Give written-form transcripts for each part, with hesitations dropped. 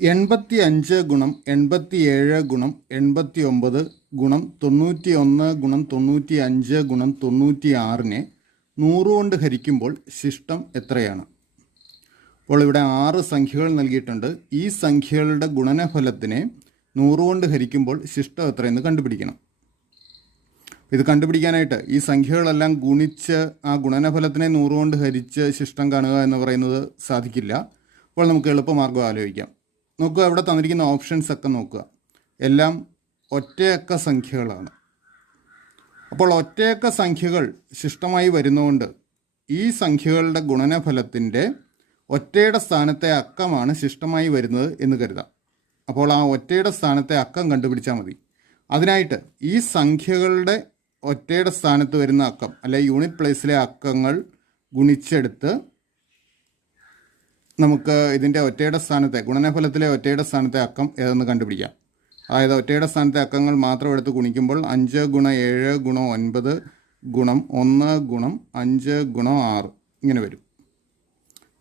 85 ഗുണം 87 ഗുണം 89 ഗുണം 91 ഗുണം 95 ഗുണം 96നെ 100 കൊണ്ട് ഹരിക്കുമ്പോൾ ശിഷ്ടം എത്രയാണ്? അപ്പോൾ ഇവിടെ 6 സംഖ്യകൾ നൽകിയിട്ടുണ്ട്. ഈ സംഖ്യകളുടെ ഗുണനഫലത്തിനെ 100 കൊണ്ട് ഹരിക്കുമ്പോൾ ശിഷ്ടം എത്രയെന്ന് കണ്ടുപിടിക്കണം. ഇത് കണ്ടുപിടിക്കാനായിട്ട് ഈ സംഖ്യകളെല്ലാം ഗുണിച്ച് ആ ഗുണനഫലത്തിനെ 100 കൊണ്ട് ഹരിച്ച് ശിഷ്ടം കാണുക എന്ന് പറയുന്നത് സാധിക്കില്ല. അപ്പോൾ നമുക്ക് എളുപ്പമാർഗ്ഗം ആലോചിക്കാം. നോക്കുക, ഇവിടെ തന്നിരിക്കുന്ന ഓപ്ഷൻസ് ഒക്കെ നോക്കുക, എല്ലാം ഒറ്റയക്ക സംഖ്യകളാണ്. അപ്പോൾ ഒറ്റയക്ക സംഖ്യകൾ ശിഷ്ടമായി വരുന്നതുകൊണ്ട് ഈ സംഖ്യകളുടെ ഗുണനഫലത്തിൻ്റെ ഒറ്റയുടെ സ്ഥാനത്തെ അക്കമാണ് ശിഷ്ടമായി വരുന്നത് എന്ന് കരുതാം. അപ്പോൾ ആ ഒറ്റയുടെ സ്ഥാനത്തെ അക്കം കണ്ടുപിടിച്ചാൽ മതി. അതിനായിട്ട് ഈ സംഖ്യകളുടെ ഒറ്റയുടെ സ്ഥാനത്ത് വരുന്ന അക്കം അല്ലെ യൂണിറ്റ് പ്ലേസിലെ അക്കങ്ങൾ ഗുണിച്ചെടുത്ത് നമുക്ക് ഇതിൻ്റെ ഒറ്റയുടെ സ്ഥാനത്തെ ഗുണനഫലത്തിലെ ഒറ്റയുടെ സ്ഥാനത്തെ അക്കം ഏതെന്ന് കണ്ടുപിടിക്കാം. അതായത് ഒറ്റയുടെ സ്ഥാനത്തെ അക്കങ്ങൾ മാത്രം എടുത്ത് ഗുണിക്കുമ്പോൾ 5 ഗുണം 7 ഗുണം 9 ഗുണം 1 ഗുണം 5 ഗുണം 6 ഇങ്ങനെ വരും.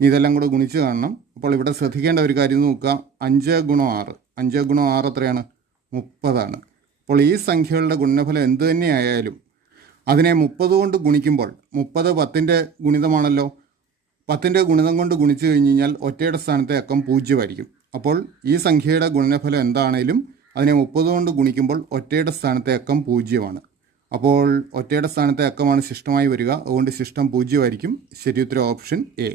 ഇതെല്ലാം കൂടെ ഗുണിച്ച് കാണണം. അപ്പോൾ ഇവിടെ ശ്രദ്ധിക്കേണ്ട ഒരു കാര്യം നോക്കുക, 5 ഗുണം 6 5 ഗുണം 6 എത്രയാണ്? 30ആണ്. അപ്പോൾ ഈ സംഖ്യകളുടെ ഗുണനഫലം എന്തു തന്നെയായാലും അതിനെ 30 കൊണ്ട് ഗുണിക്കുമ്പോൾ 30 10ൻ്റെ ഗുണിതമാണല്ലോ. 10ൻ്റെ ഗുണിതം കൊണ്ട് ഗുണിച്ചു കഴിഞ്ഞ് കഴിഞ്ഞാൽ ഒറ്റയുടെ സ്ഥാനത്തെ അക്കം 0 ആയിരിക്കും. അപ്പോൾ ഈ സംഖ്യയുടെ ഗുണനഫലം എന്താണേലും അതിനെ 30 കൊണ്ട് ഗുണിക്കുമ്പോൾ ഒറ്റയുടെ സ്ഥാനത്തെ അക്കം 0ആണ്. അപ്പോൾ ഒറ്റയുടെ സ്ഥാനത്തെ അക്കമാണ് ശിഷ്ടമായി വരിക. അതുകൊണ്ട് ശിഷ്ടം 0 ആയിരിക്കും. ശരി ഉത്തരം ഓപ്ഷൻ എ.